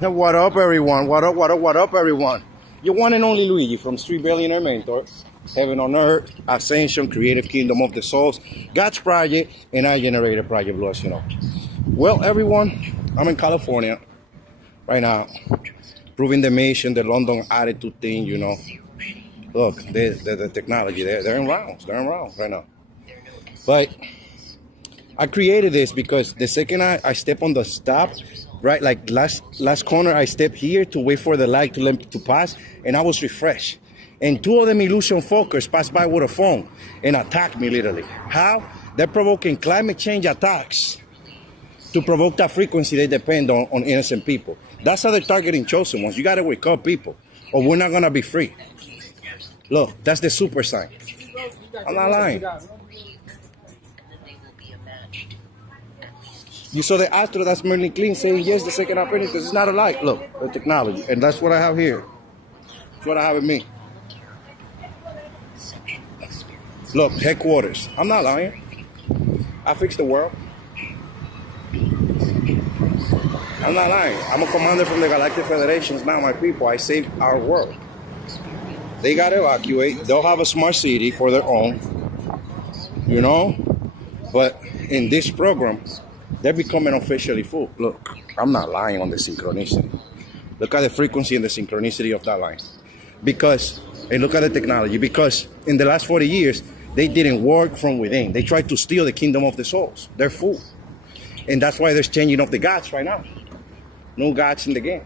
What up, everyone? What up, everyone? Your one and only Luigi from Street Billionaire Mentor, Heaven on Earth, Ascension, Creative Kingdom of the Souls, God's Project, and I Generated Project Blue, as you know. Well, everyone, I'm in California right now, proving the mission, the London attitude thing, you know. Look, the technology, they're in rounds right now. But I created this because the second I step on the stop, right, like last corner, I stepped here to wait for the light to pass, and I was refreshed. And two of them illusion fuckers passed by with a phone and attacked me literally. How? They're provoking climate change attacks to provoke that frequency they depend on innocent people. That's how they're targeting chosen ones. You gotta wake up, people, or we're not gonna be free. Look, that's the super sign. I'm not lying. You saw the astro that's merely clean saying yes, the second apprentice. It's not a lie. Look, the technology. And that's what I have here. That's what I have in me. Look, headquarters. I'm not lying. I fixed the world. I'm not lying. I'm a commander from the Galactic Federations. Now, my people, I saved our world. They got to evacuate. They'll have a smart city for their own. You know? But in this program, they're becoming officially full. Look, I'm not lying on the synchronicity. Look at the frequency and the synchronicity of that line. Because, and look at the technology, because in the last 40 years, they didn't work from within. They tried to steal the kingdom of the souls. They're full. And that's why there's changing of the gods right now. No gods in the game.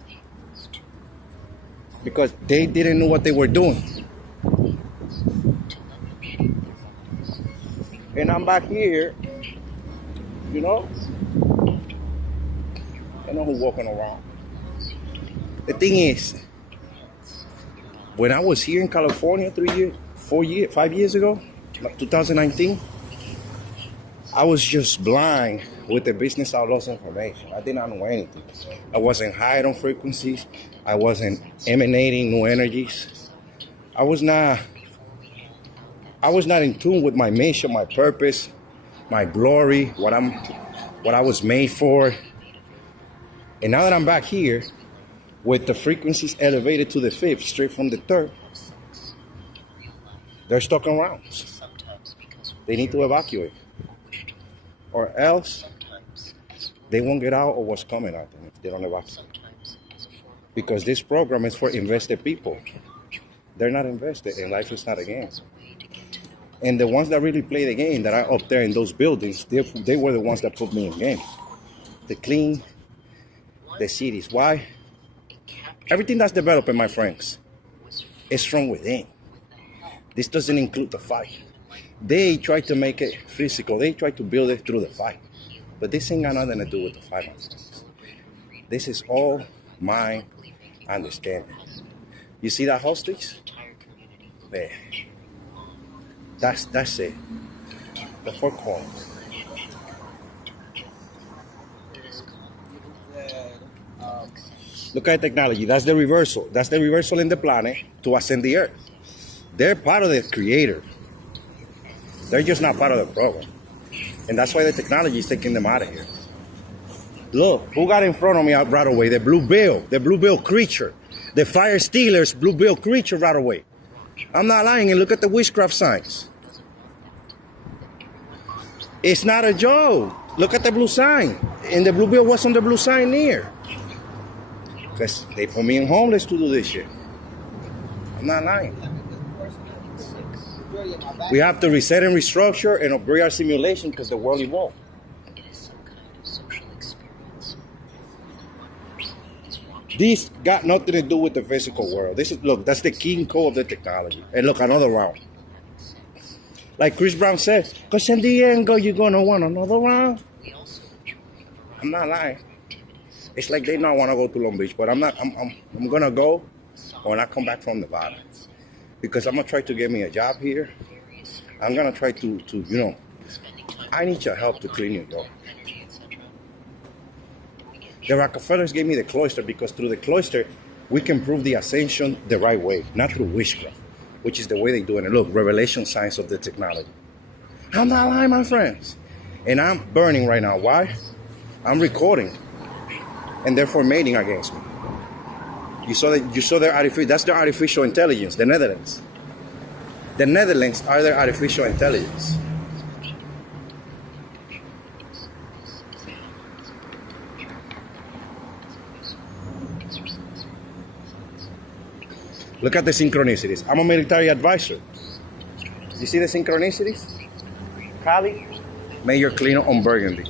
Because they didn't know what they were doing. And I'm back here, you know? I know who's walking around. The thing is, when I was here in California 5 years ago, 2019, I was just blind with the business outlaws information. I did not know anything. I wasn't high on frequencies. I wasn't emanating new energies. I was not in tune with my mission, my purpose, my glory, what I was made for. And now that I'm back here, with the frequencies elevated to the fifth, straight from the third, they're stuck in rounds. They need to evacuate. Or else, they won't get out of what's coming at them if they don't evacuate. Because this program is for invested people. They're not invested, and life is not a game. And the ones that really play the game, that are up there in those buildings, they were the ones that put me in game. To clean the cities. Why? Everything that's developing, my friends, is from within. This doesn't include the fight. They try to make it physical. They try to build it through the fight. But this ain't got nothing to do with the fight, my friends. This is all my understanding. You see that hostage? There. That's it. The four corners. Look at technology. That's the reversal. That's the reversal in the planet to ascend the earth. They're part of the creator. They're just not part of the program. And that's why the technology is taking them out of here. Look, who got in front of me out right away? The blue bill creature. The fire stealers, blue bill creature right away. I'm not lying, and look at the witchcraft signs. It's not a joke. Look at the blue sign. And the blue bill was on the blue sign near. Because they put me in homeless to do this shit. I'm not lying. We have to reset and restructure and upgrade our simulation because the world evolved. This got nothing to do with the physical world. Look, that's the king code of the technology. And look, another round. Like Chris Brown said, because in the end, you're going to want another round. I'm not lying. It's like they not want to go to Long Beach, but I'm going to go when I come back from Nevada. Because I'm going to try to get me a job here. I'm going to try to, you know, I need your help to clean your door. The Rockefellers gave me the cloister because through the cloister, we can prove the ascension the right way, not through witchcraft, which is the way they do it. And look, revelation science of the technology. I'm not lying, my friends. And I'm burning right now. Why? I'm recording. And they're formating against me. You saw their artificial. That's their artificial intelligence. The Netherlands. The Netherlands are their artificial intelligence. Look at the synchronicities. I'm a military advisor. You see the synchronicities? Cali, Mayor Cleaner on Burgundy.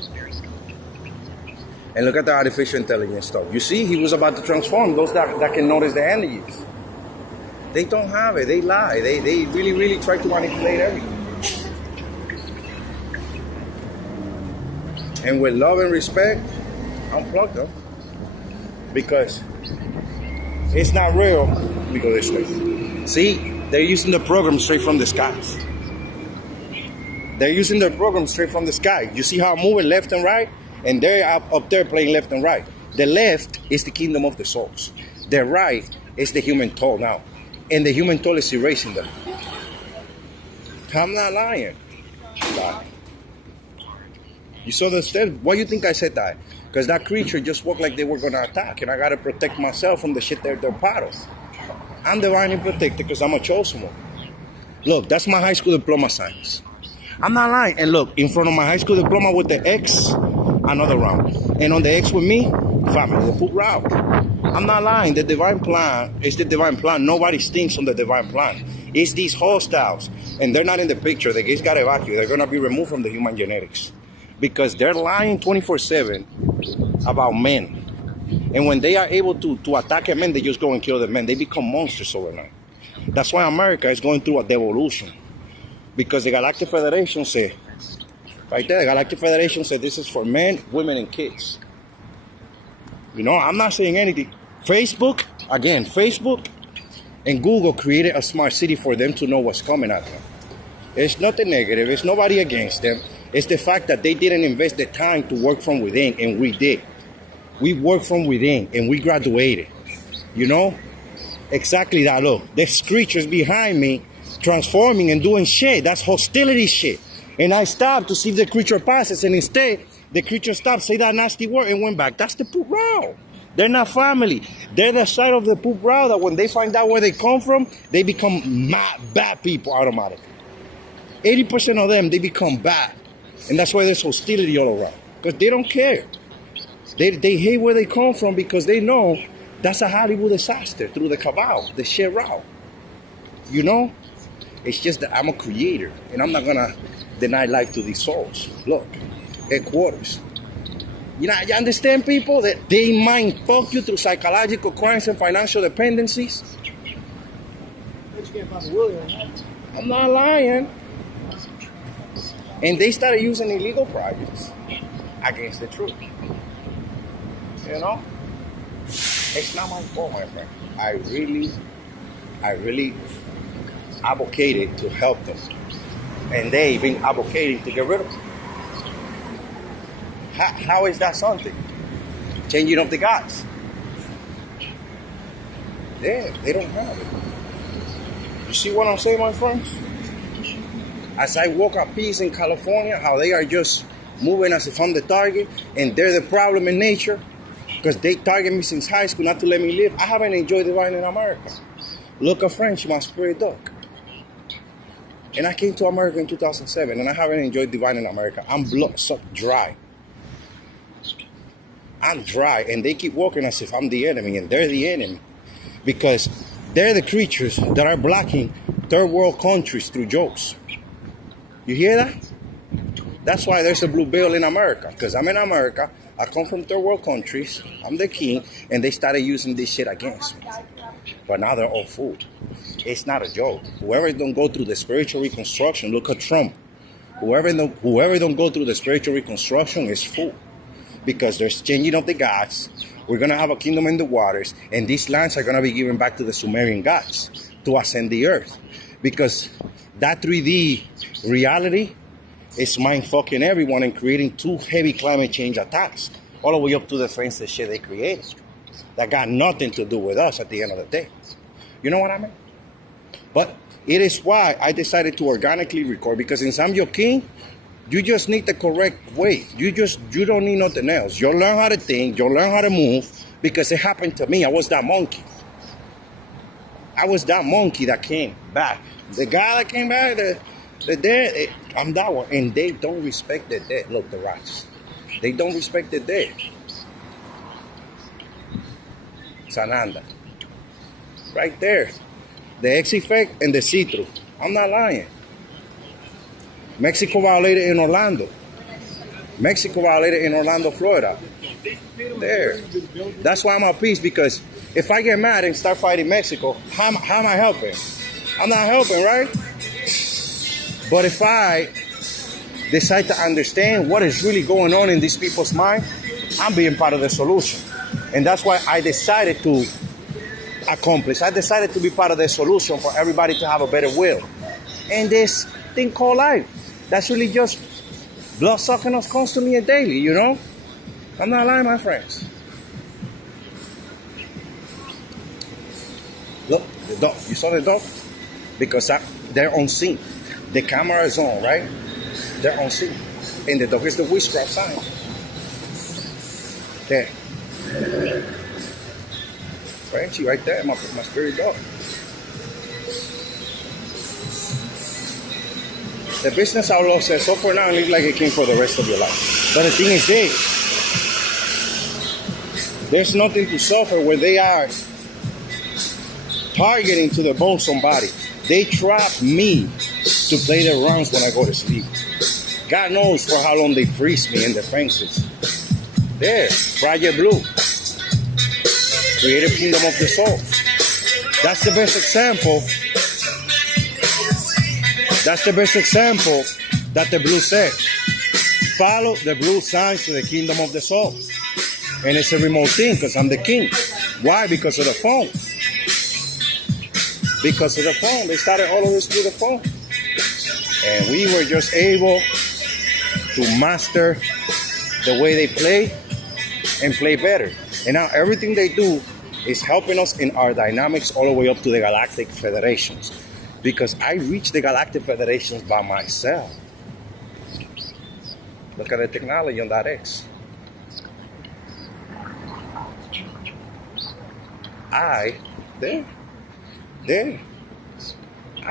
And look at the artificial intelligence stuff. You see, he was about to transform those that can notice the energies. They don't have it. They lie. They really, really try to manipulate everything. And with love and respect, unplug them. Because it's not real. Let me go this way. See, they're using the program straight from the skies. They're using their program straight from the sky. You see how I'm moving left and right? And they're up there playing left and right. The left is the kingdom of the souls. The right is the human toll now. And the human toll is erasing them. I'm not lying. You saw the steps? Why do you think I said that? Because that creature just walked like they were going to attack. And I got to protect myself from the shit they're part of. I'm divinely protected because I'm a chosen one. Look, that's my high school diploma science. I'm not lying. And look, in front of my high school diploma with the X, another round. And on the X with me, family, the poop route. I'm not lying. The divine plan is the divine plan. Nobody stinks on the divine plan. It's these hostiles. And they're not in the picture. The gays got evacuated. They're going to be removed from the human genetics. Because they're lying 24/7 about men. And when they are able to attack a man, they just go and kill the men. They become monsters overnight. That's why America is going through a devolution. Because the Galactic Federation said, right there, the Galactic Federation said this is for men, women, and kids. You know, I'm not saying anything. Facebook and Google created a smart city for them to know what's coming at them. It's nothing negative. It's nobody against them. It's the fact that they didn't invest the time to work from within, and we did. We worked from within, and we graduated. You know? Exactly that. Look, there's creatures behind me transforming and doing shit. That's hostility shit. And I stopped to see if the creature passes, and instead, the creature stopped, say that nasty word, and went back. That's the poop route. They're not family. They're the side of the poop route that when they find out where they come from, they become bad people automatically. 80% of them, they become bad. And that's why there's hostility all around. Because they don't care. They hate where they come from because they know that's a Hollywood disaster through the cabal, the shit route. You know? It's just that I'm a creator. And I'm not going to deny life to these souls. Look, headquarters. You know, you understand, people, that they mind fuck you through psychological crimes and financial dependencies? I'm not lying. And they started using illegal projects against the truth. You know? It's not my fault, my friend. I really advocated to help them. And they've been advocating to get rid of them. How is that something? Changing of the gods. Yeah, they don't have it. You see what I'm saying, my friends? As I walk a piece in California, how they are just moving as if I'm the target, and they're the problem in nature, because they target me since high school not to let me live. I haven't enjoyed divine in America. Look at French, my spirit dog. And I came to America in 2007, and I haven't enjoyed divine in America. I'm sucked dry. I'm dry, and they keep walking as if I'm the enemy, and they're the enemy. Because they're the creatures that are blocking third world countries through jokes. You hear that? That's why there's a blue bill in America. Because I'm in America, I come from third world countries, I'm the king, and they started using this shit against me. But now they're all fooled. It's not a joke. Whoever don't go through the spiritual reconstruction, look at Trump. Whoever don't go through the spiritual reconstruction is fooled. Because there's changing of the gods. We're going to have a kingdom in the waters. And these lands are going to be given back to the Sumerian gods to ascend the earth. Because that 3D reality is mind fucking everyone and creating 2 heavy climate change attacks. All the way up to the fancy shit they created. That got nothing to do with us at the end of the day. You know what I mean? But it is why I decided to organically record. Because since I'm your king, you just need the correct way. You don't need nothing else. You'll learn how to think. You'll learn how to move. Because it happened to me. I was that monkey. I was that monkey that came back. The guy that came back, the dead, I'm that one. And they don't respect the dead. Look, the rocks. They don't respect the dead. Sananda. Right there. The X effect and the see-through. I'm not lying. Mexico violated in Orlando. Mexico violated in Orlando, Florida. There. That's why I'm at peace, because if I get mad and start fighting Mexico, how am I helping? I'm not helping, right? But if I decide to understand what is really going on in these people's mind, I'm being part of the solution. And that's why I decided to accomplish. I decided to be part of the solution for everybody to have a better will. And this thing called life, that's really just blood sucking us constantly and daily, you know? I'm not lying, my friends. Look, the dog. You saw the dog? Because they're on scene. The camera is on, right? They're on scene. And the dog is the witchcraft sign. There. Frenchie right there, my spirit dog. The business outlaw says, so for now, live like a king for the rest of your life. But the thing is this. There's nothing to suffer where they are targeting to the bone somebody. They trap me to play their runs when I go to sleep. God knows for how long they freeze me in the fences. There, Project Blue. Creative Kingdom of the Soul. That's the best example. That's the best example that the blue said. Follow the blue signs to the kingdom of the soul. And it's a remote thing because I'm the king. Why? Because of the phone. Because of the phone. They started all of this through the phone. And we were just able to master the way they play and play better. And now everything they do is helping us in our dynamics all the way up to the galactic federations. Because I reached the galactic federations by myself. Look at the technology on that X. I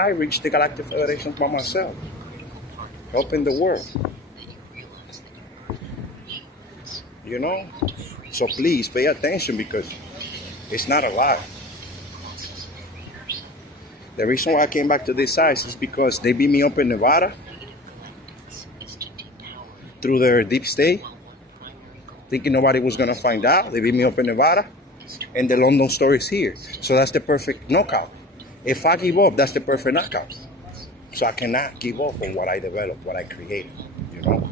reached the galactic federations by myself. Helping the world. You know? So please pay attention because it's not a lie. The reason why I came back to this side is because they beat me up in Nevada through their deep state, thinking nobody was going to find out. They beat me up in Nevada, and the London story is here. So that's the perfect knockout. If I give up, that's the perfect knockout. So I cannot give up on what I developed, what I created, you know?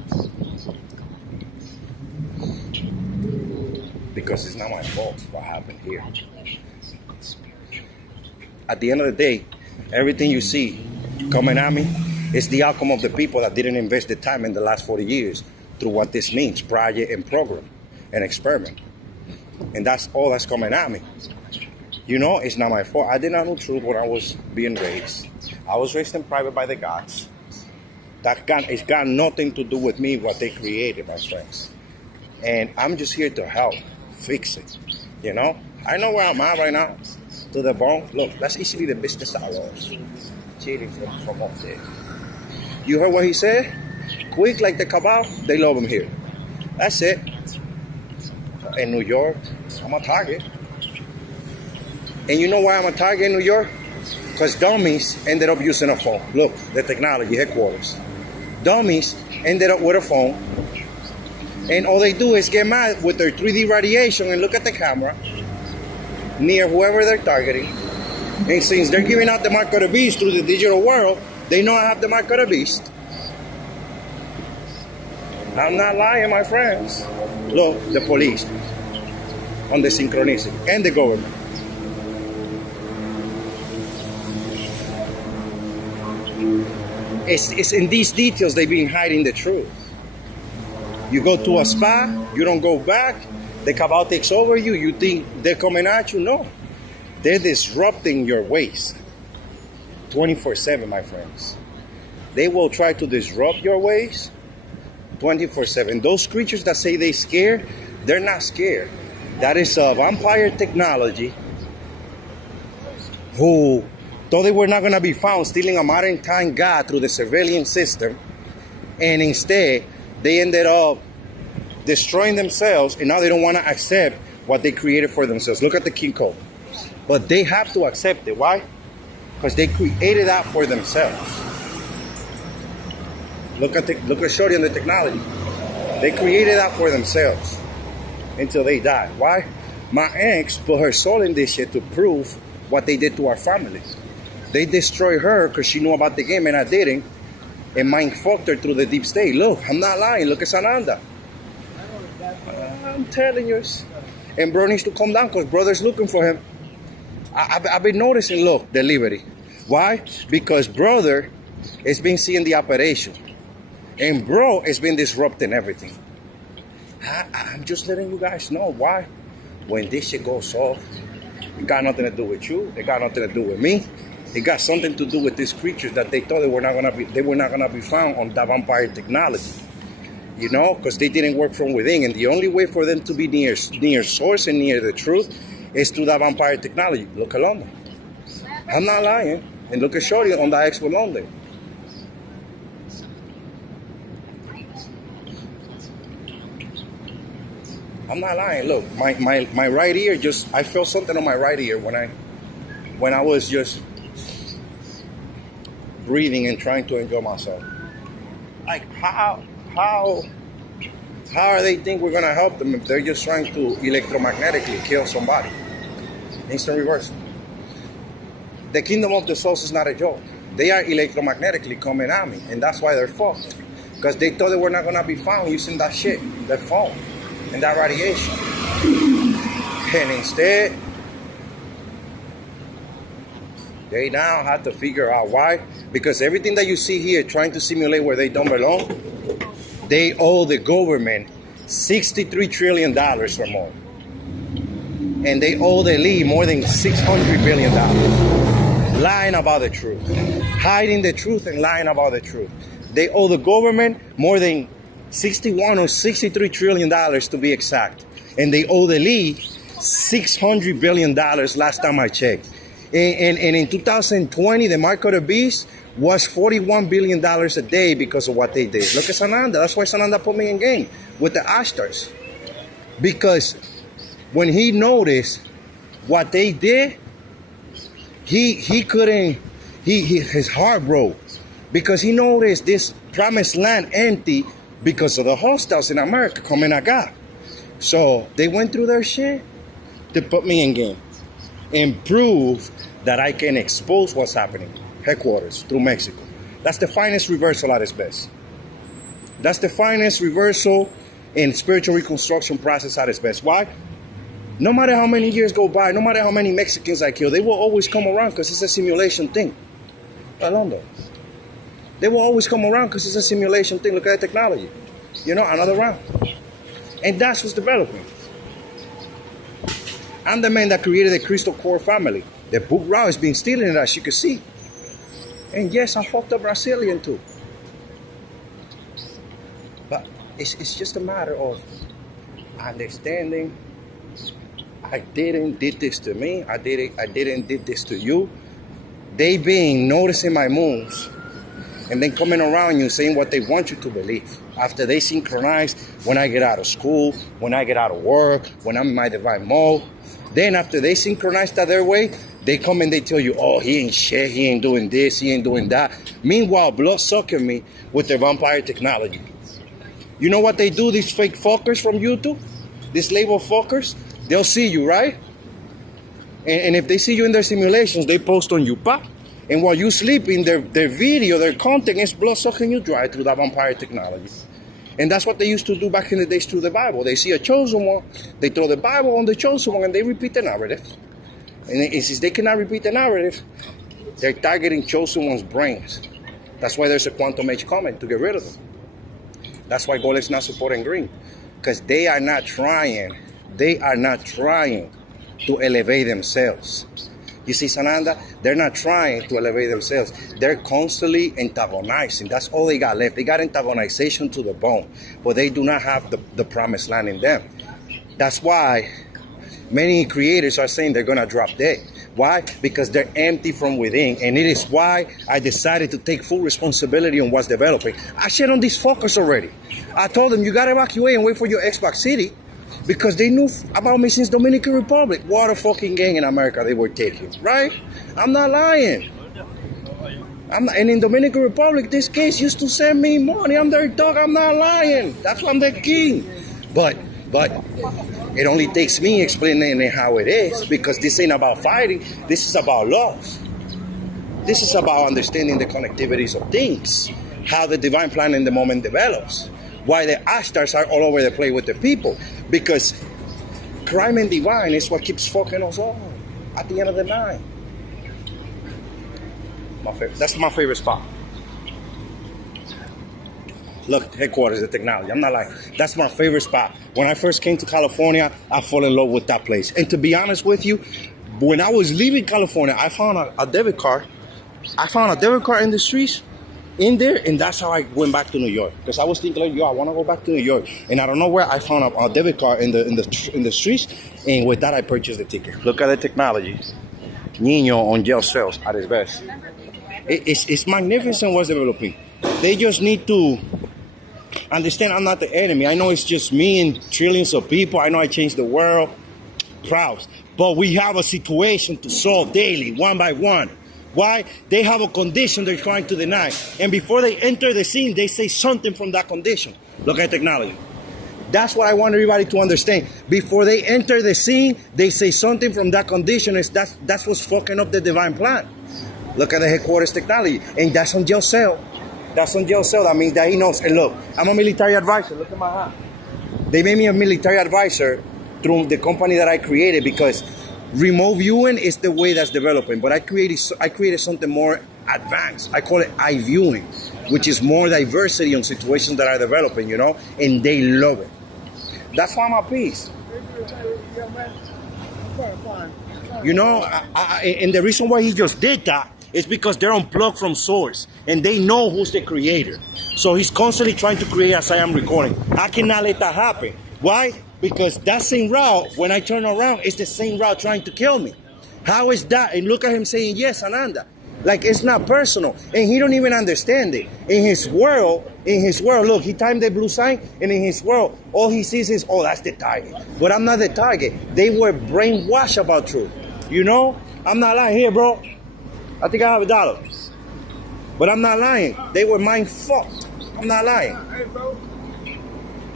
Because it's not my fault what happened here. At the end of the day, everything you see coming at me is the outcome of the people that didn't invest the time in the last 40 years through what this means, project and program and experiment. And that's all that's coming at me. You know, it's not my fault. I did not know truth when I was being raised. I was raised in private by the gods. It's got nothing to do with me, what they created, my friends. And I'm just here to help fix it, you know? I know where I'm at right now. To the bone. Look, that's easily the business outlaws. Cheating from up there. You heard what he said? Quick like the cabal, they love him here. That's it. In New York, I'm a target. And you know why I'm a target in New York? Because dummies ended up using a phone. Look, the technology headquarters. Dummies ended up with a phone. And all they do is get mad with their 3D radiation and look at the camera near whoever they're targeting. And since they're giving out the mark of the beast through the digital world, they know I have the mark of the beast. I'm not lying, my friends. Look, the police on the synchronicity and the government. It's in these details they've been hiding the truth. You go to a spa, you don't go back, the cabal takes over you, you think they're coming at you? No. They're disrupting your ways 24/7, my friends. They will try to disrupt your ways 24/7. Those creatures that say they're scared, they're not scared. That is a vampire technology who thought they were not going to be found stealing a modern time God through the surveillance system, and instead they ended up destroying themselves, and now they don't want to accept what they created for themselves. Look at the King Code. But they have to accept it. Why? Because they created that for themselves. Look at Shorty and the technology. They created that for themselves until they died. Why? My ex put her soul in this shit to prove what they did to our family. They destroyed her because she knew about the game and I didn't, and mind fucked her through the deep state. Look, I'm not lying. Look at Sananda. I'm telling you. And bro needs to calm down because brother's looking for him. I've been noticing, look, the liberty. Why? Because brother has been seeing the operation. And bro has been disrupting everything. I'm just letting you guys know why. When this shit goes off, it got nothing to do with you. It got nothing to do with me. It got something to do with these creatures that they thought they were not gonna be found on that vampire technology. You know, because they didn't work from within. And the only way for them to be near source and near the truth is through that vampire technology. Look at London. I'm not lying. And look at Shorty on the X with London. I'm not lying. Look, my right ear just, I felt something on my right ear when I was just breathing and trying to enjoy myself. Like, how are they think we're gonna help them if they're just trying to electromagnetically kill somebody? Instant reversal. The kingdom of the souls is not a joke. They are electromagnetically coming at me, and that's why they're fucked. Because they thought they were not gonna be found using that shit, that phone, and that radiation. And instead, they now have to figure out why. Because everything that you see here trying to simulate where they don't belong, they owe the government $63 trillion or more. And they owe the elite more than $600 billion. Lying about the truth. Hiding the truth and lying about the truth. They owe the government more than $61 or $63 trillion to be exact. And they owe the elite $600 billion last time I checked. And in 2020, the mark of the beast was $41 billion a day because of what they did. Look at Sananda. That's why Sananda put me in game with the Ashtars. Because when he noticed what they did, he couldn't, his heart broke. Because he noticed this promised land empty because of the hostiles in America coming at God. So they went through their shit to put me in game and prove that I can expose what's happening. Headquarters through Mexico. That's the finest reversal at its best. That's the finest reversal in spiritual reconstruction process at its best. Why? No matter how many years go by, no matter how many Mexicans I kill, they will always come around because it's a simulation thing. Alondo. They will always come around because it's a simulation thing. Look at the technology. You know, another round. And that's what's developing. I'm the man that created the Crystal Core family. The book Raw is being stealing it, as you can see. And yes, I fucked up Brazilian too. But it's just a matter of understanding. I didn't did this to me. I didn't did this to you. They being noticing my moves and then coming around you saying what they want you to believe. After they synchronize when I get out of school, when I get out of work, when I'm in my divine mode. Then after they synchronize that their way, they come and they tell you, oh, he ain't shit, he ain't doing this, he ain't doing that. Meanwhile, blood sucking me with their vampire technology. You know what they do, these fake fuckers from YouTube? These label fuckers? They'll see you, right? And if they see you in their simulations, they post on you, pa. And while you sleeping, their video, their content is blood sucking you dry through that vampire technology. And that's what they used to do back in the days through the Bible. They see a chosen one, they throw the Bible on the chosen one, and they repeat the narrative. And since they cannot repeat the narrative, they're targeting chosen one's brains. That's why there's a quantum age coming to get rid of them. That's why gold is not supporting green. Because they are not trying to elevate themselves. You see, Sananda, they're not trying to elevate themselves. They're constantly antagonizing. That's all they got left. They got antagonization to the bone. But they do not have the promised land in them. That's why Many creators are saying they're gonna drop dead. Why? Because they're empty from within, and it is why I decided to take full responsibility on what's developing. I shit on these fuckers already. I told them, you gotta evacuate and wait for your Xbox City, because they knew about me since Dominican Republic. What a fucking gang in America they were taking, right? I'm not lying. And in Dominican Republic, this case used to send me money. I'm their dog. I'm not lying. That's why I'm the king. But it only takes me explaining how it is, because this ain't about fighting. This is about love. This is about understanding the connectivities of things, how the divine plan in the moment develops, why the Ashtars are all over the place with the people, because crime and divine is what keeps fucking us all at the end of the night. That's my favorite spot. Look, headquarters of technology. I'm not lying. That's my favorite spot. When I first came to California, I fell in love with that place. And to be honest with you, when I was leaving California, I found a debit card. I found a debit card in the streets, in there, and that's how I went back to New York. Because I was thinking, like, yo, I want to go back to New York. And I don't know where I found a debit card in the streets, and with that I purchased the ticket. Look at the technology. Nino on jail cells at his best. It's magnificent what's developing. They just need to understand I'm not the enemy. I know it's just me and trillions of people. I know I changed the world. Proud. But we have a situation to solve daily, one by one. Why? They have a condition they're trying to deny. And before they enter the scene, they say something from that condition. Look at technology. That's what I want everybody to understand. Before they enter the scene, they say something from that condition. That's what's fucking up the divine plan. Look at the headquarters technology. And that's on jail cell. That's on jail cell. That means that he knows. And look, I'm a military advisor. Look at my hat. They made me a military advisor through the company that I created, because remote viewing is the way that's developing. But I created something more advanced. I call it iViewing, which is more diversity on situations that are developing, you know, and they love it. That's why I'm at peace. You know, and the reason why he just did that is because they're unplugged from source and they know who's the creator. So he's constantly trying to create as I am recording. I cannot let that happen. Why? Because that same route, when I turn around, it's the same route trying to kill me. How is that? And look at him saying, yes, Ananda. Like, it's not personal. And he don't even understand it. In his world, look, he timed the blue sign, and in his world, all he sees is, oh, that's the target. But I'm not the target. They were brainwashed about truth. You know? I'm not lying. Here, bro. I think I have $1. But I'm not lying. They were mind fucked. I'm not lying.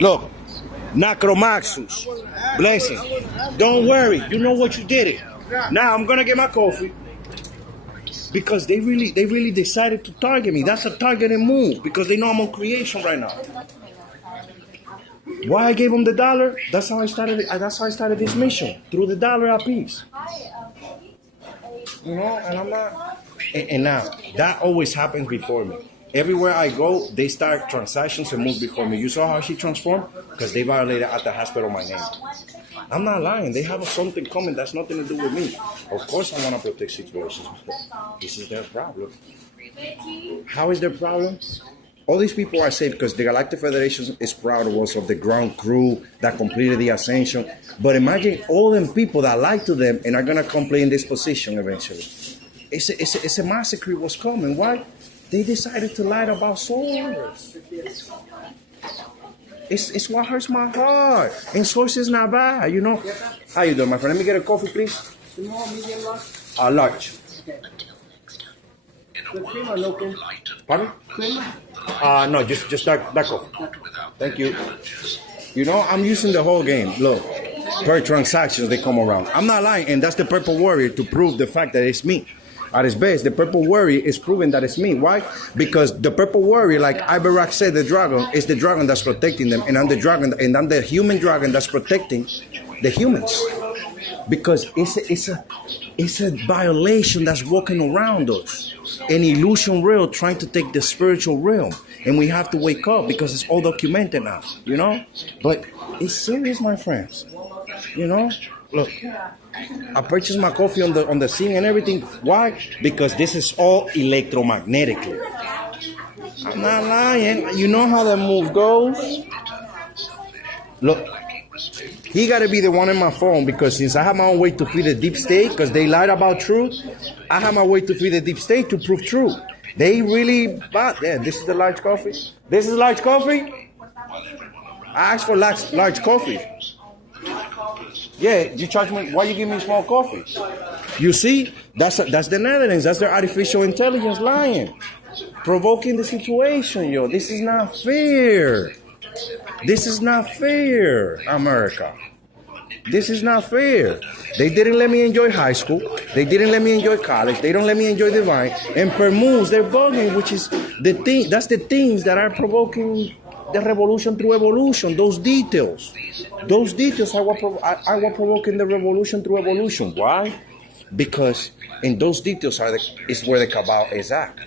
Look. Necromaxus. Blessings. Don't worry. You know what you did it. Now I'm gonna get my coffee. Because they really decided to target me. That's a targeted move. Because they know I'm on creation right now. Why I gave them the $1? That's how I started this mission. Through the $1 a piece. You know, and I'm not. And now that always happens before me. Everywhere I go, they start transactions and move before me. You saw how she transformed? Because they violated at the hospital my name. I'm not lying. They have something coming that's nothing to do with me. Of course I want to protect situations. This is their problem. How is their problem? All these people are safe because the Galactic Federation is proud of us, of the ground crew that completed the ascension. But imagine all them people that lie to them and are going to come play in this position eventually. It's a massacre was coming. Why? They decided to lie about souls. It's what hurts my heart. And source is not bad, you know. How you doing, my friend? Let me get a coffee, please. Small, medium, large? Large. Okay. The cream or no cream? Pardon? Cream? No, just that coffee. Thank you. You know, I'm using the whole game. Look, per transactions, they come around. I'm not lying, and that's the Purple Warrior to prove the fact that it's me. At its base, the Purple Warrior is proving that it's me. Why? Because the Purple Warrior, like Iberak said, the dragon is the dragon that's protecting them, and I'm the dragon, and I'm the human dragon that's protecting the humans. Because it's a violation that's walking around us, an illusion realm trying to take the spiritual realm, and we have to wake up because it's all documented now, you know. But it's serious, my friends. You know, look. I purchased my coffee on the scene and everything. Why? Because this is all electromagnetically. I'm not lying. You know how the move goes? Look. He got to be the one in my phone, because since I have my own way to feed the deep state, because they lied about truth, I have my way to feed the deep state to prove truth. They really, yeah, this is the large coffee. This is large coffee. I asked for large coffee. Yeah, you charge me. Why you give me small coffee? You see, that's the Netherlands. That's their artificial intelligence lying, provoking the situation, yo. This is not fair. This is not fair, America. This is not fair. They didn't let me enjoy high school. They didn't let me enjoy college. They don't let me enjoy divine. And per moves, they're bugging, which is the thing. That's the things that are provoking the revolution through evolution. Those details are what provoking the revolution through evolution. Why? Because in those details is where the cabal is at.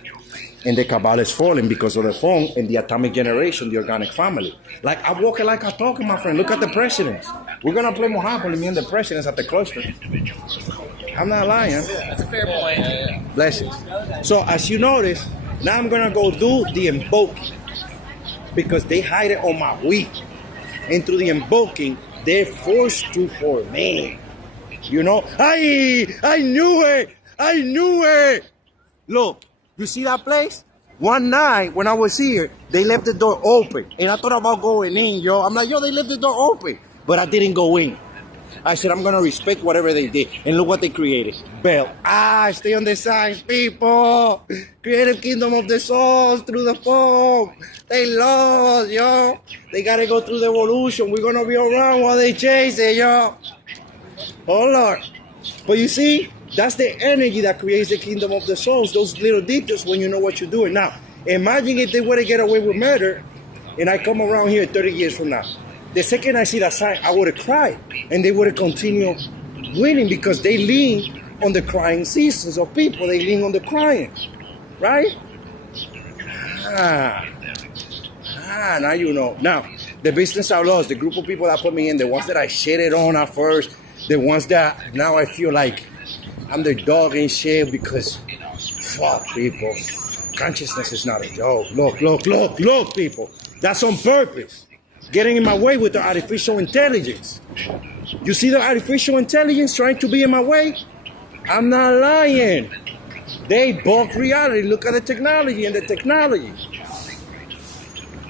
And the cabal is falling because of the phone and the atomic generation, the organic family. Like, I walk it like I talk, my friend. Look at the presidents. We're going to play Monopoly, me and the presidents at the cluster. I'm not lying. That's a fair point. Blessings. So, as you notice, now I'm going to go do the invoking, because they hide it on my week. And through the invoking, they're forced to for me. You know? I knew it! I knew it! Look. You see that place? One night when I was here, they left the door open. And I thought about going in, yo. I'm like, yo, they left the door open. But I didn't go in. I said, I'm going to respect whatever they did. And look what they created. Bell. Stay on the signs, people. Creative Kingdom of the Souls through the phone. They lost, yo. They got to go through the evolution. We're going to be around while they chase it, yo. Oh, Lord. But you see, that's the energy that creates the kingdom of the souls, those little details when you know what you're doing. Now, imagine if they were to get away with murder, and I come around here 30 years from now. The second I see that sign, I would have cried, and they would have continued winning, because they lean on the crying seasons of people. They lean on the crying, right? Now you know. Now, the business outlaws, the group of people that put me in, the ones that I shitted on at first, the ones that now I feel like I'm their dog and shit, because fuck, people. Consciousness is not a joke. Look, people. That's on purpose. Getting in my way with the artificial intelligence. You see the artificial intelligence trying to be in my way? I'm not lying. They bulk reality. Look at the technology and the technology.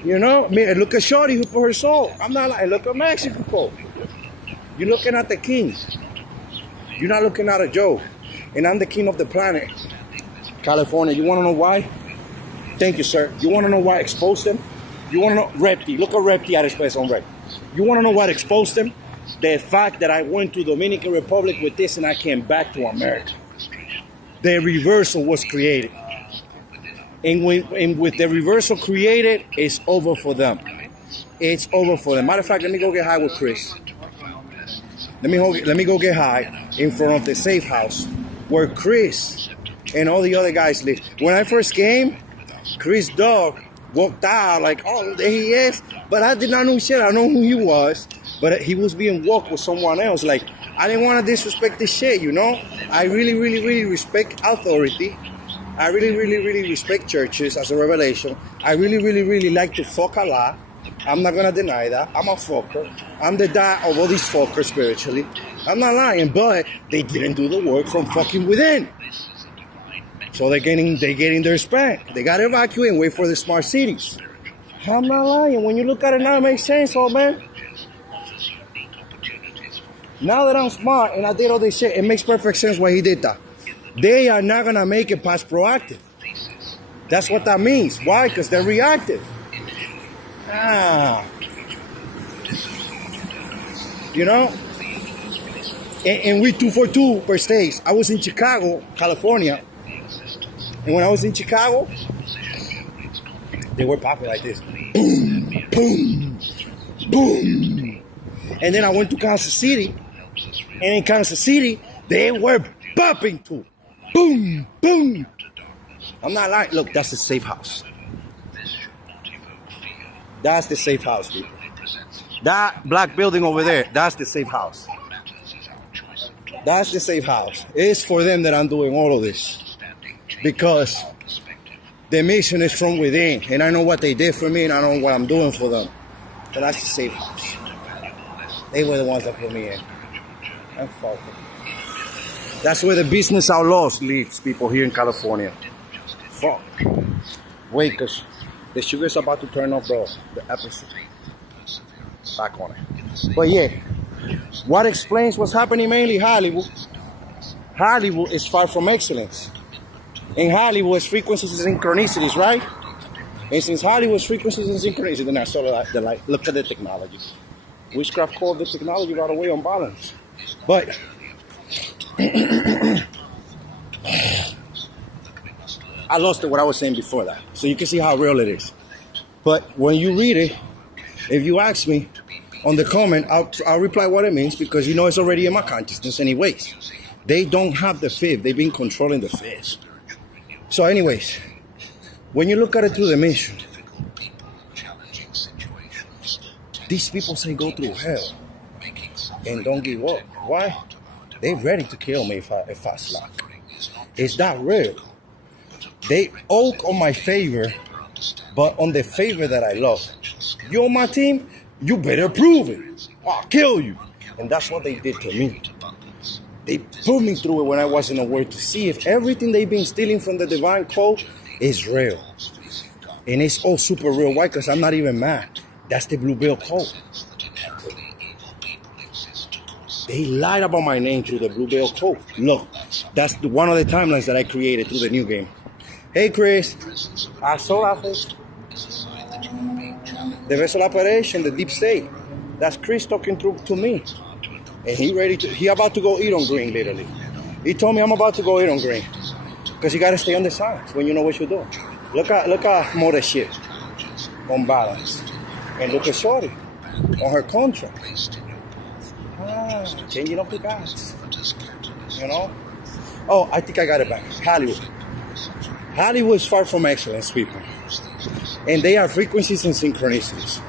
You know, look at Shorty who put her soul. I'm not lying. Look at Mexico. You're looking at the king. You're not looking at a Joe. And I'm the king of the planet. California. You want to know why? Thank you, sir. You want to know why I exposed them? You want to know? Repti. Look at Repti at Express on Rep. You want to know what exposed them? The fact that I went to Dominican Republic with this and I came back to America. The reversal was created. And with the reversal created, it's over for them. It's over for them. Matter of fact, let me go get high with Chris. Let me go get high in front of the safe house where Chris and all the other guys live. When I first came, Chris' dog walked out like, oh, there he is. But I did not know shit. I know who he was. But he was being walked with someone else. Like, I didn't want to disrespect this shit, you know? I really, really, really respect authority. I really, really, really respect churches as a revelation. I really, really, really like to fuck a lot. I'm not going to deny that. I'm a fucker. I'm the dad of all these fuckers spiritually. I'm not lying, but they didn't do the work from fucking within. So they're getting their spank. They got to evacuate and wait for the smart cities. I'm not lying. When you look at it now, it makes sense, old man. Now that I'm smart and I did all this shit, it makes perfect sense why he did that. They are not going to make it past proactive. That's what that means. Why? Because they're reactive. You know? And we 2 for 2 per stage. I was in Chicago, California. And when I was in Chicago, they were popping like this. Boom, boom, boom. And then I went to Kansas City. And in Kansas City, they were popping too. Boom, boom. I'm not lying. Look, that's the safe house. That's the safe house, people. That black building over there, that's the safe house. That's the safe house. It's for them that I'm doing all of this. Because the mission is from within. And I know what they did for me and I know what I'm doing for them. But that's the safe house. They were the ones that put me in. I'm fucking. That's where the business outlaws leads people here in California. Fuck. Wait, because the sugar's about to turn off the episode. Back on it. But yeah, what explains what's happening mainly Hollywood? Hollywood is far from excellence. In Hollywood, it's frequencies and synchronicities, right? And since Hollywood's frequencies and synchronicities, then I saw the light. Look at the technology. Witchcraft called the technology right away on balance. But I lost what I was saying before that. So you can see how real it is. But when you read it, if you ask me on the comment, I'll reply what it means, because you know it's already in my consciousness anyways. They don't have the fifth. They've been controlling the fifth. So anyways, when you look at it through the mission, these people say go through hell and don't give up. Why? They're ready to kill me if I slack. It's that real. They oak on my favor, but on the favor that I love. You on my team, you better prove it. I'll kill you. And that's what they did to me. They put me through it when I wasn't aware, to see if everything they've been stealing from the divine code is real. And it's all super real. Why? Because I'm not even mad. That's the Blue Bill code. They lied about my name through the Blue Bill code. Look, that's one of the timelines that I created through the new game. Hey, Chris. I saw that face. The vessel operation, the deep state. That's Chris talking through to me. And he about to go eat on green, literally. He told me I'm about to go eat on green. Because you got to stay on the signs when you know what you're doing. Look at more shit on balance. And look at Shorty on her contract. Changing up the guys. You know? Oh, I think I got it back. Hollywood. Hollywood is far from excellence, people. And they are frequencies and synchronicities.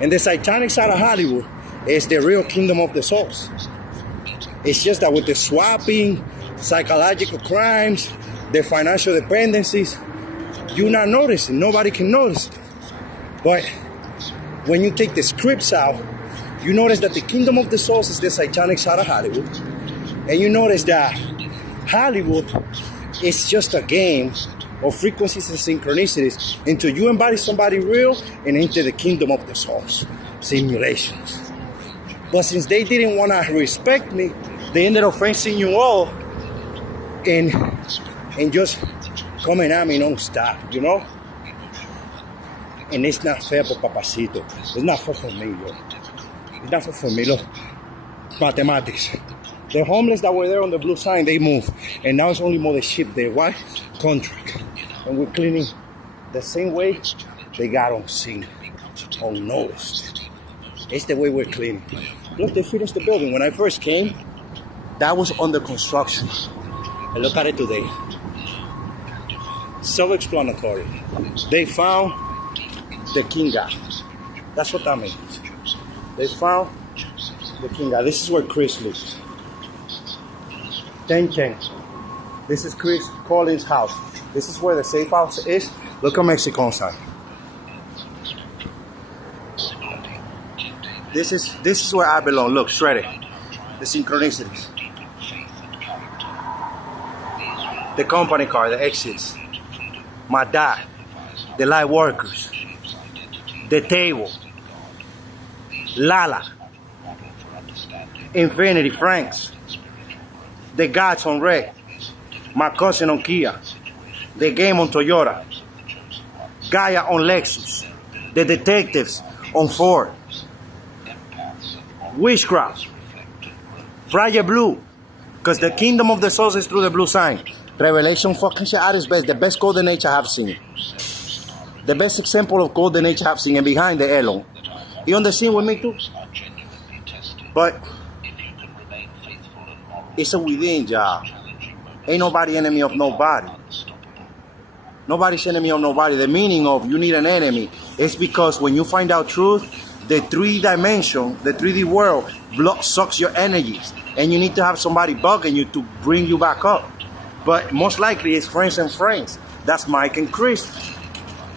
And the satanic side of Hollywood is the real kingdom of the souls. It's just that with the swapping, psychological crimes, the financial dependencies, you're not noticing. Nobody can notice it. But when you take the scripts out, you notice that the kingdom of the souls is the satanic side of Hollywood. And you notice that Hollywood is just a game of frequencies and synchronicities until you embody somebody real and enter the kingdom of the souls. Simulations. But since they didn't want to respect me, they ended up fencing you all and just coming at me non-stop, you know? And it's not fair for Papacito. It's not fair for me, yo. It's not fair for me, look. Mathematics. The homeless that were there on the blue sign, they moved. And now it's only more the ship there. Why? Contract. And we're cleaning the same way they got on scene, unnoticed. It's the way we're cleaning. Look, they finished the building. When I first came, that was under construction. And look at it today. Self-explanatory. They found the king guy. That's what that means. They found the king guy. This is where Chris lives. 10. This is Chris Collins' house. This is where the safe house is. Look at Mexico side. This is where I belong. Look, shredded. The synchronicities. The company car, the exits. My dad. The light workers. The table. Lala. Infinity Franks. The gods on red. My cousin on Kia. The game on Toyota. Gaia on Lexus. The detectives on Ford. Witchcraft. Friday Blue. Because the kingdom of the souls is through the blue sign. Revelation fucking shit at its best. The best golden age I have seen. The best example of golden age I have seen. And behind the Elon. You on the scene with me too? But it's a within job. Ain't nobody enemy of nobody. Nobody's enemy of nobody. The meaning of you need an enemy is because when you find out truth, the 3 dimension, the 3D world sucks your energies. And you need to have somebody bugging you to bring you back up. But most likely it's friends and friends. That's Mike and Chris.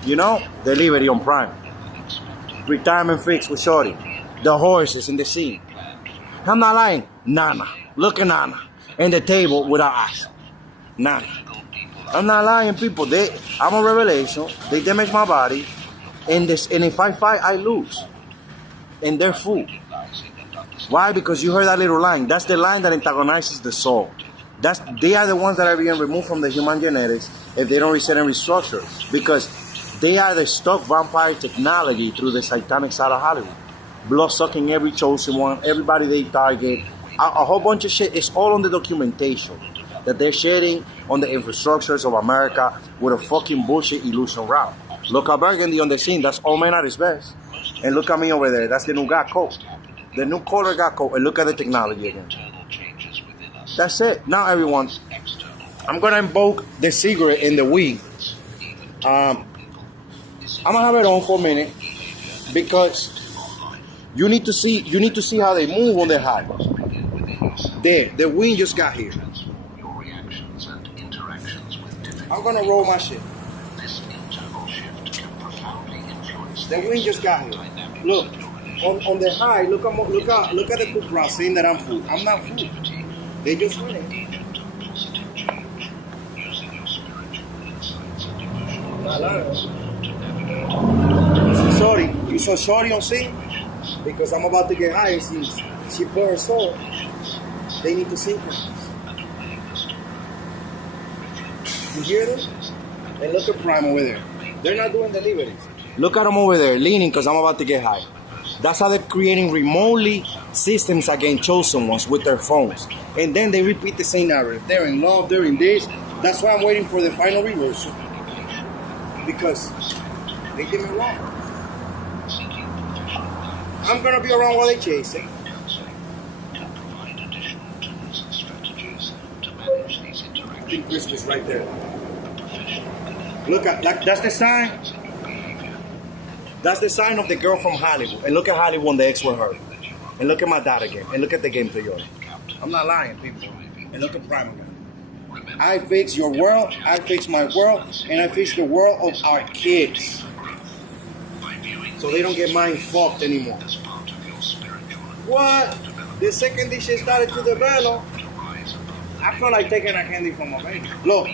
You know, delivery on Prime. Retirement fix with Shorty. The horses in the scene. I'm not lying. Nana. Look at Nana. And the table without eyes. Nana. I'm not lying, people. I'm a revelation. They damage my body. And if I fight, I lose. And they're fool. Why? Because you heard that little line. That's the line that antagonizes the soul. They are the ones that are being removed from the human genetics if they don't reset and restructure. Because they are the stock vampire technology through the satanic side of Hollywood. Blood sucking every chosen one, everybody they target. A whole bunch of shit. It's all on the documentation that they're sharing on the infrastructures of America with a fucking bullshit illusion route. Look at Burgundy on the scene. That's all man at his best. And look at me over there. That's the new got coat. The new color got coat. And look at the technology again. That's it. Now, everyone, I'm going to invoke the cigarette and the weed. I'm going to have it on for a minute because you need to see how they move on the high. There, the wind just got here. I'm going to roll my shit. The wind just got here. Look, on the high, look at the Cupra saying that I'm fool. I'm not fool. They just running. Sorry, you saw Shorty on scene? Because I'm about to get high since she put her soul. They need to synchronize. You hear them? And look at Prime over there. They're not doing deliveries. Look at them over there, leaning because I'm about to get high. That's how they're creating remotely systems against chosen ones with their phones. And then they repeat the same narrative. They're in love, they're in this. That's why I'm waiting for the final reversal. Because they did me wrong. I'm going to be around while they chasing. I think Chris was right there. Look at that's the sign. That's the sign of the girl from Hollywood. And look at Hollywood when the ex with her. And look at my dad again. And look at the game Toyota. I'm not lying, people. And look at Prime again. I fix your world, I fix my world, and I fix the world of our kids. So they don't get mind fucked anymore. What? The second this shit started to develop, I feel like taking a candy from my baby. Look,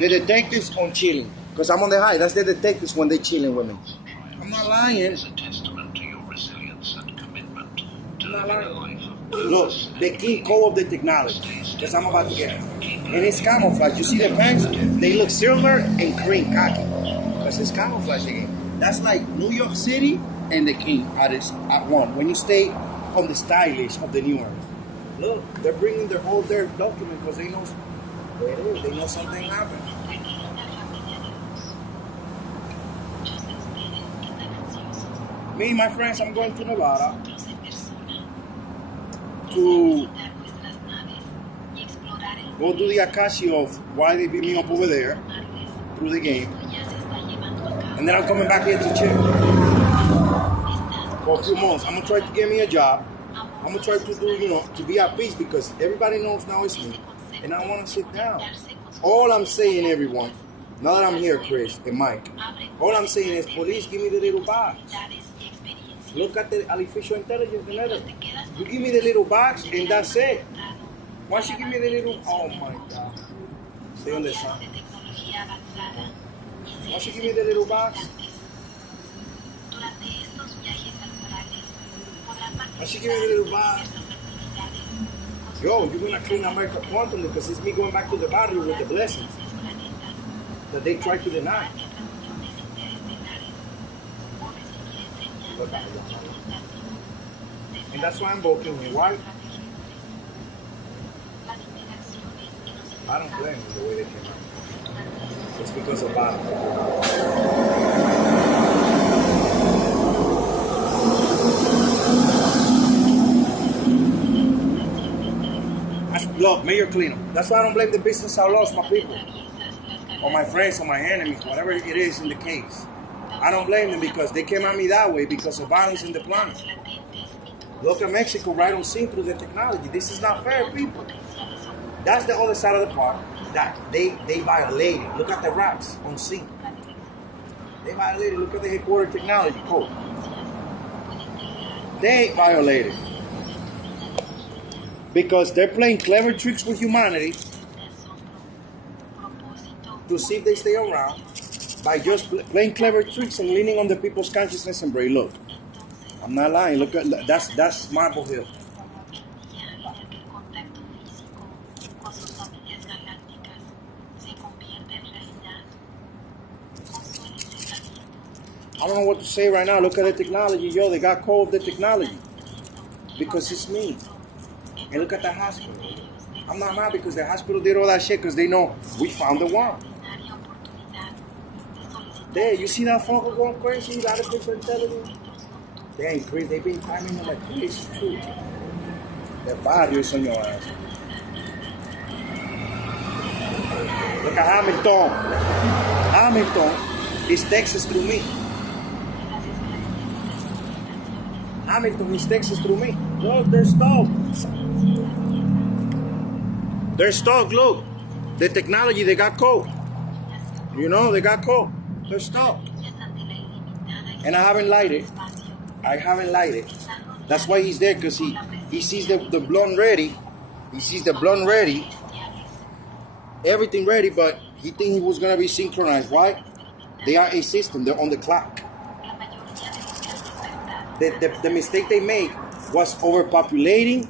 the detectives on chilling. Because I'm on the high. That's the detectives when they chilling with me. I'm not lying. I'm not lying. Look, the key code of the technology. Because I'm about to get it. And it's camouflage. You see the pants? They look silver and cream khaki. Because it's camouflage again. That's like New York City and the King at one. When you stay on the stylish of the New Earth. Look, they're bringing their whole document because they know something happened. Me and my friends, I'm going to Nevada to go do the Akashi of why they beat me up over there through the game. And then I'm coming back here to chill for a few months. I'm going to try to get me a job. I'm going to try to do, to be at peace because everybody knows now it's me. And I want to sit down. All I'm saying, everyone, now that I'm here, Chris and Mike, all I'm saying is, police, give me the little box. Look at the artificial intelligence and everything. You give me the little box and that's it. Why should you give me the little, oh my God. Stay on the side. Why should you give me the little box? Why should you give me the little box? Yo, you're going to clean America quantum because it's me going back to the barrio with the blessings that they try to deny. And that's why I'm voting you. Why? I don't blame them the way they came out. It's because of violence. Look, Mayor Cleanup. That's why I don't blame the business outlaws, my people. Or my friends, or my enemies, whatever it is in the case. I don't blame them because they came at me that way because of violence in the planet. Look at Mexico right on scene through the technology. This is not fair, people. That's the other side of the park that they violated. Look at the rats on scene. They violated. Look at the headquarters technology code. They violated. Because they're playing clever tricks with humanity to see if they stay around by just playing clever tricks and leaning on the people's consciousness and brain. Look, I'm not lying. Look at that's Marble Hill. I don't know what to say right now. Look at the technology, yo. They got caught with the technology because it's me. And look at the hospital. I'm not mad because the hospital did all that shit because they know we found the one. There, you see that phone going crazy? A lot of people telling me. They ain't crazy. They've been timing them like crazy too. The barrios on your ass. Look at Hamilton. Hamilton is Texas through me. Hamilton is Texas through me. Look, they're stuck. They're stuck, look. The technology, they got caught. You know, they got caught. They're stuck. And I haven't lighted. That's why he's there, because he sees the blunt ready. He sees the blunt ready. Everything ready, but he think he was going to be synchronized. Why? They are a system. They're on the clock. The mistake they made was overpopulating,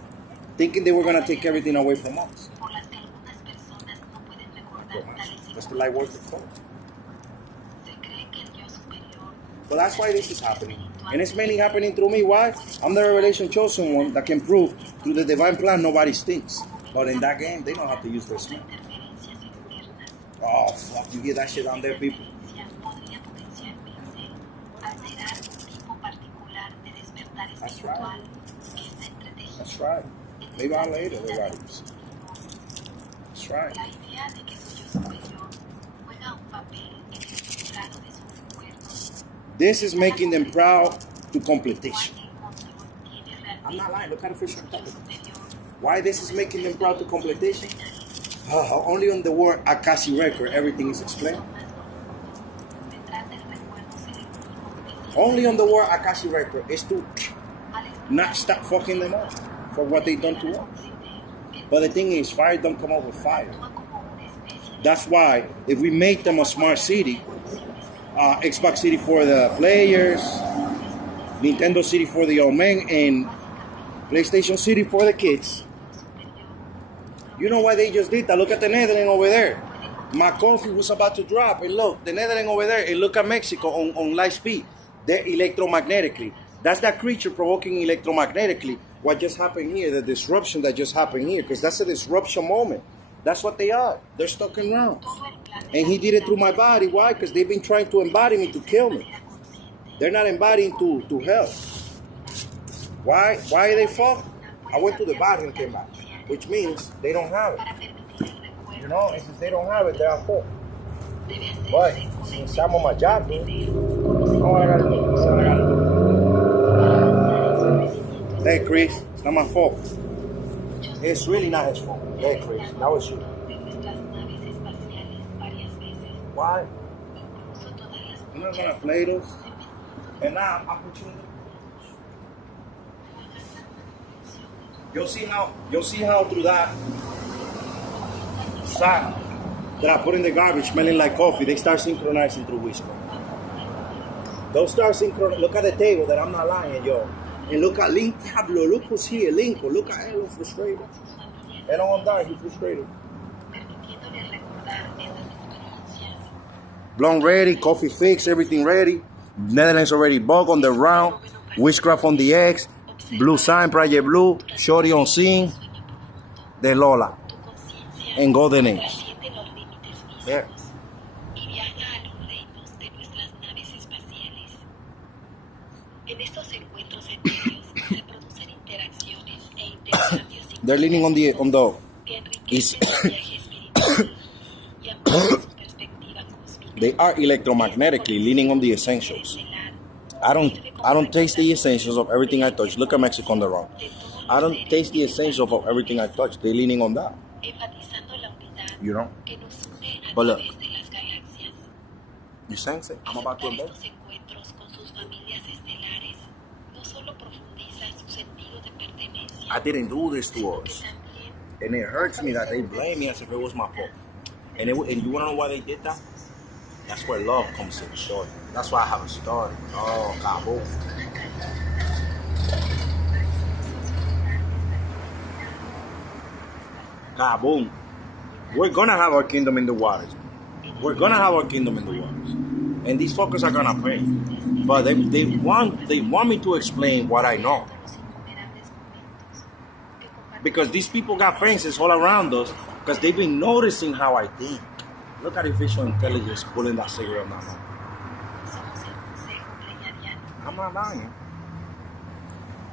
thinking they were going to take everything away from us. That's the light work for. But that's why this is happening. And it's mainly happening through me. Why? I'm the revelation chosen one that can prove through the divine plan nobody stinks. But in that game, they don't have to use their smell. Oh, fuck. You hear that shit down there, people? That's right. That's right. Maybe I'll later, the writers. That's right. This is making them proud to completion. I'm not lying. Look at the official intelligence. Why this is making them proud to completion? Only on the word Akashic record everything is explained. Only on the word Akashic record is to not stop fucking them up for what they done to us. But the thing is, fire don't come out with fire. That's why if we make them a smart city, Xbox City for the players, Nintendo City for the old men, and PlayStation City for the kids. You know why they just did that? Look at the Netherlands over there. My coffee was about to drop, and look, the Netherlands over there, and look at Mexico on light speed. They're electromagnetically. That's that creature provoking electromagnetically. What just happened here, the disruption that just happened here, because that's a disruption moment. That's what they are. They're stuck in rounds. And he did it through my body. Why? Because they've been trying to embody me to kill me. They're not embodying to hell. Why? Why are they fucked? I went to the body and came back. Which means they don't have it. You know, and since they don't have it, they are fucked. But since I'm on my job, I gotta do. That's what I gotta do. Hey, Chris, it's not my fault. It's really not his fault. Hey, Chris, that was you. Why? I'm not gonna play this. And now I'm opportunity. You'll see how through that sack that I put in the garbage smelling like coffee, they start synchronizing through whiskey. They'll start synchronizing. Look at the table that I'm not lying, yo. And look at Link Pablo. Look who's here. Lincoln. Look at Elon frustrated. Elon died. He's frustrated. Blonde ready. Coffee fixed. Everything ready. Netherlands already bug on the round. Witchcraft on the X. Blue sign. Project Blue. Shorty on scene. De Lola. And Golden Age. There. They're leaning on the they are electromagnetically leaning on the essentials. I don't taste the essentials of everything I touch. Look at Mexico on the road. I don't taste the essentials of everything I touch. They're leaning on that. You know? But look. You sense it? I'm about to embark. I didn't do this to us. And it hurts me that they blame me as if it was my fault. And you want to know why they did that? That's where love comes in short. That's why I have a story. Oh, kaboom. Kaboom. We're going to have our kingdom in the waters. We're going to have our kingdom in the waters. And these fuckers are going to pay. But they want me to explain what I know. Because these people got fences all around us because they've been noticing how I think. Look at artificial intelligence pulling that cigarette in my mouth. I'm not lying.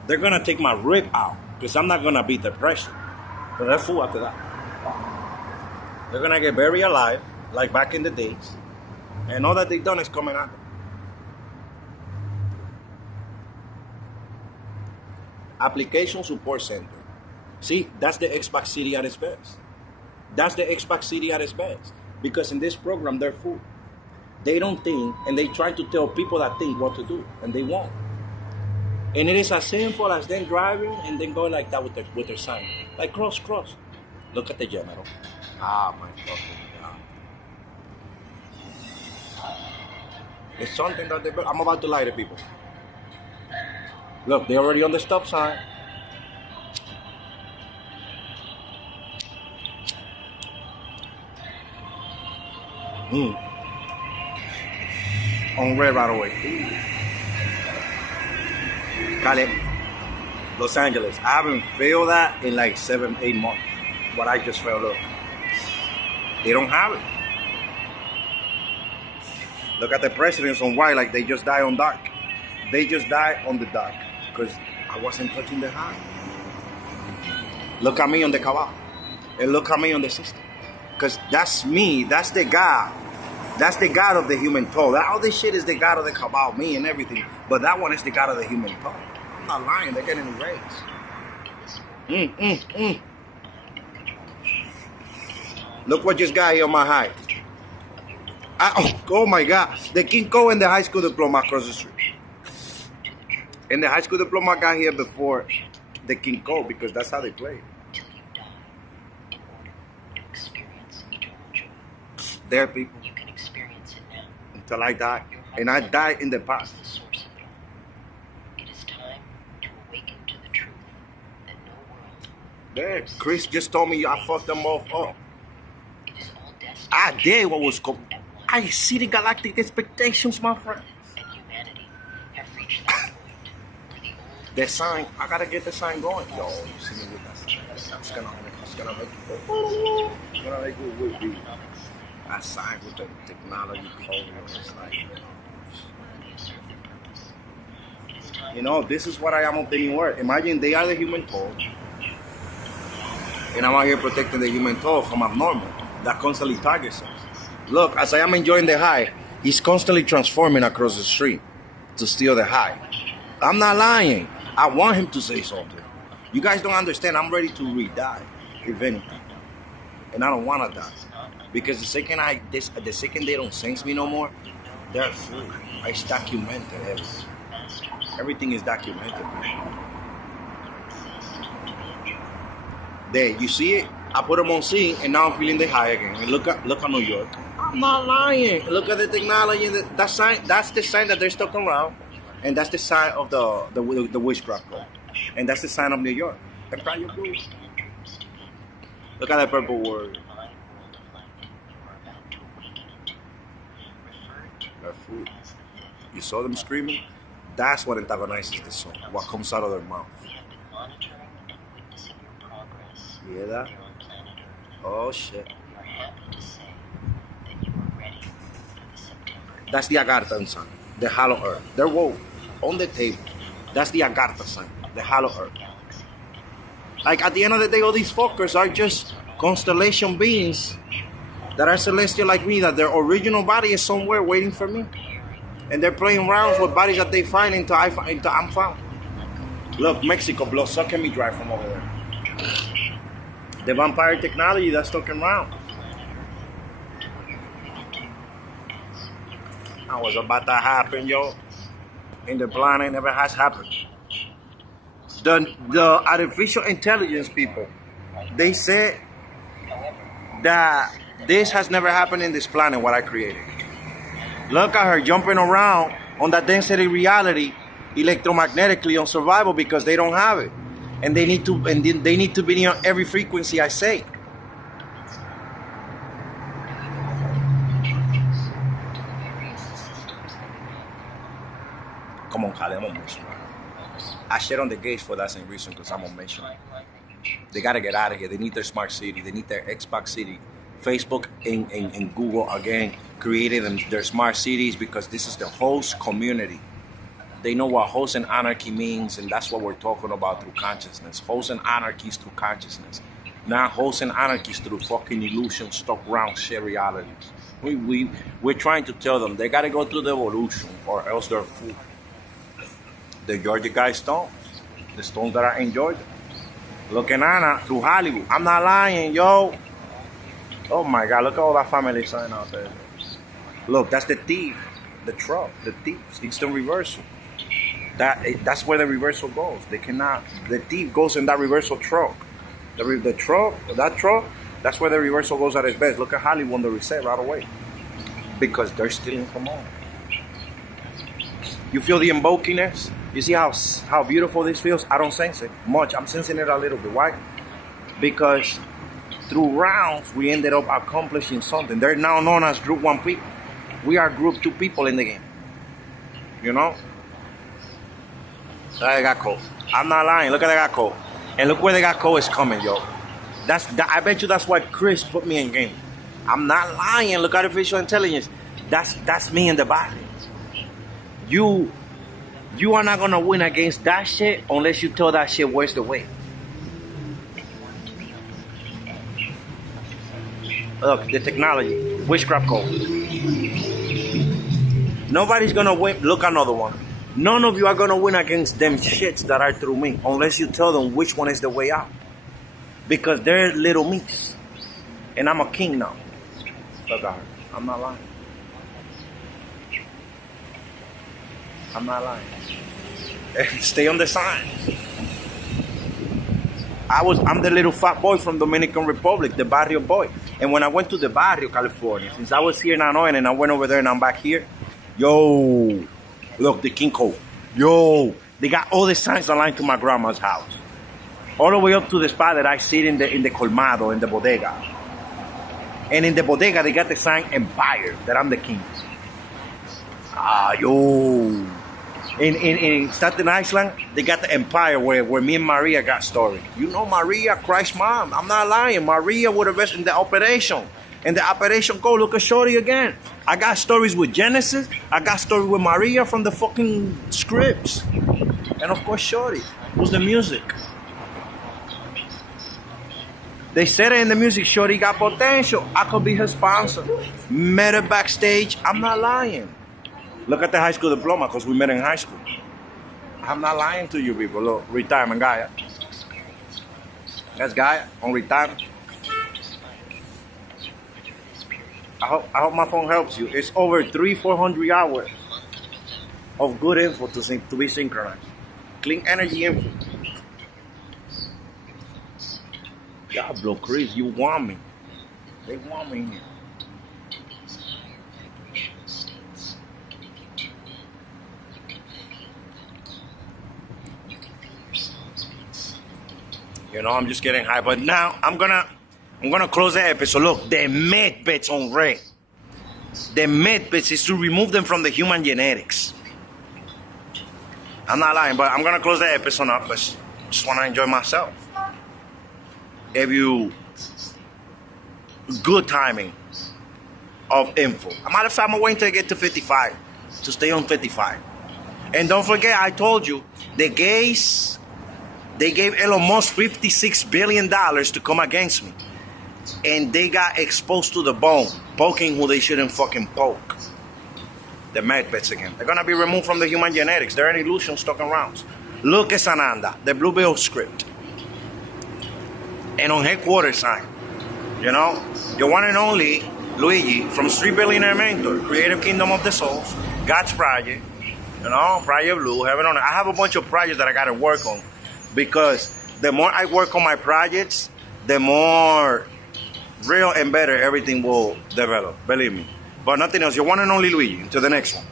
They're going to take my rib out because I'm not going to beat the pressure. But they're full after that. They're going to get buried alive like back in the days. And all that they've done is coming out. Application Support Center. See, that's the Xbox City at its best. That's the Xbox City at its best. Because in this program, they're full. They don't think, and they try to tell people that think what to do, and they won't. And it is as simple as them driving and then going like that with their sign. Like cross. Look at the general. Ah, my fucking God. It's something that I'm about to lie to people. Look, they're already on the stop sign. On red right away. Cali, Los Angeles. I haven't felt that in like 7-8 months. What I just felt, look. They don't have it. Look at the presidents on white like they just died on dark. They just died on the dark because I wasn't touching the high. Look at me on the cabal. And look at me on the system. Because that's me. That's the God. That's the God of the human toe. All this shit is the God of the cabal, me and everything. But that one is the God of the human toe. I'm not lying. They're getting erased. Look what just got here on my high. Oh my God. The King Cole and the high school diploma across the street. And the high school diploma got here before the King Cole because that's how they play. There, people. You can experience it now. Until I die. And I died in the past. It is time to awaken to the truth that no world. There, Chris just told me I fucked them both up. I did what was called. I see the galactic expectations, my friend. And humanity have reached that point where the old the sign, I gotta get the sign going. Yo, you see me with that sign. It's gonna make it go. It's gonna make it with you. I signed with the technology code. It's like, you know, this is what I am of the new world. Imagine they are the human toe, and I'm out here protecting the human toe from abnormal that constantly targets us. Look, as I am enjoying the high, he's constantly transforming across the street to steal the high. I'm not lying. I want him to say something. You guys don't understand. I'm ready to re-die, if anything, and I don't want to die. Because the second they don't sense me no more, they're full. It's documented everything. Everything is documented. There, you see it? I put them on C, and now I'm feeling the high again. And look at New York. I'm not lying. Look at the technology. That sign. That's the sign that they're stuck around, and that's the sign of the witchcraft club, and that's the sign of New York. And Pride Blues. Look at that purple word. Food. You saw them screaming? That's what antagonizes the soul. What comes out of their mouth. You hear that? Oh shit. That's the Agartha sign. The hollow earth. They're woke on the table. That's the Agartha sign. The hollow earth. Like at the end of the day, all these fuckers are just constellation beings that are celestial like me, that their original body is somewhere waiting for me. And they're playing rounds with bodies that they find until I'm found. Look, Mexico blood sucking me dry from over there. The vampire technology that's stuck around. I was about to happen, yo. In the planet, never has happened. The artificial intelligence people, they said that this has never happened in this planet, what I created. Look at her jumping around on that density reality electromagnetically on survival because they don't have it. And they need to be on every frequency I say. Come on, Kyle, I'm on mission. I shit on the gays for that same reason, because I'm on mission. They gotta get out of here. They need their smart city. They need their Xbox city. Facebook and Google, again, created their smart cities because this is the host community. They know what host and anarchy means, and that's what we're talking about through consciousness. Host and anarchy is through consciousness. Not host and anarchy is through fucking illusion, stuck around shit realities. We're trying to tell them they gotta go through the evolution or else they're fooled. The Georgia guys stones, the stones that are in Georgia. Looking Anna through Hollywood. I'm not lying, yo. Oh my God, look at all that family sign out there. Look, that's the thief, the truck, the thieves, instant reversal. That's where the reversal goes. They cannot, the thief goes in that reversal truck. The truck, that's where the reversal goes at its best. Look at Hollywood on the reset right away. Because they're stealing from all. You feel the invokiness? You see how beautiful this feels? I don't sense it much. I'm sensing it a little bit. Why? Because through rounds, we ended up accomplishing something. They're now known as Group 1 people. We are Group 2 people in the game. You know? They got cold. I'm not lying. Look at they got cold. And look where they got cold is coming, yo. I bet you that's why Chris put me in game. I'm not lying. Look at artificial intelligence. That's me in the body. You are not gonna win against that shit unless you tell that shit where's the way. Look, the technology, witchcraft code. Nobody's gonna win. Look, another one. None of you are gonna win against them shits that are through me unless you tell them which one is the way out. Because they're little me's. And I'm a king now. Look at her. I'm not lying. I'm not lying. Stay on the sign. I'm the little fat boy from Dominican Republic, the barrio boy. And when I went to the barrio, California, since I was here in Hanoi and I went over there and I'm back here, yo, look, the King Cole. Yo, they got all the signs aligned to my grandma's house. All the way up to the spot that I sit in the colmado, in the bodega. And in the bodega, they got the sign Empire, that I'm the king. Yo. In Staten Island, they got the Empire where me and Maria got story. You know Maria, Christ's mom. I'm not lying. Maria would have been in the operation. And the operation go, look at Shorty again. I got stories with Genesis. I got stories with Maria from the fucking scripts. And of course Shorty, who's the music. They said it in the music, Shorty got potential. I could be her sponsor. Met her backstage. I'm not lying. Look at the high school diploma, because we met in high school. I'm not lying to you people. Look, retirement Gaia. That's Gaia on retirement. I hope my phone helps you. It's over 300-400 hours of good info to be synchronized. Clean energy info. Diablo, Chris, you want me. They want me here. You know, I'm just getting high. But now I'm gonna close the episode. Look, the med bets on red. The med bets is to remove them from the human genetics. I'm not lying, but I'm gonna close the episode up because I just wanna enjoy myself. Give you good timing of info. As a matter of fact, I'm waiting to get to 55 to stay on 55. And don't forget, I told you the gays. They gave Elon Musk $56 billion to come against me. And they got exposed to the bone, poking who they shouldn't fucking poke. The med bets again. They're going to be removed from the human genetics. They're an illusion stuck around. Look at Sananda, the Blue Bill script. And on headquarters sign. You know, your one and only Luigi from Street Billionaire Mentor, Creative Kingdom of the Souls, God's Project, you know, Project Blue, Heaven on Earth. I have a bunch of projects that I got to work on. because the more I work on my projects, the more real and better everything will develop. Believe me. But nothing else. Your one and only Luigi. Until the next one.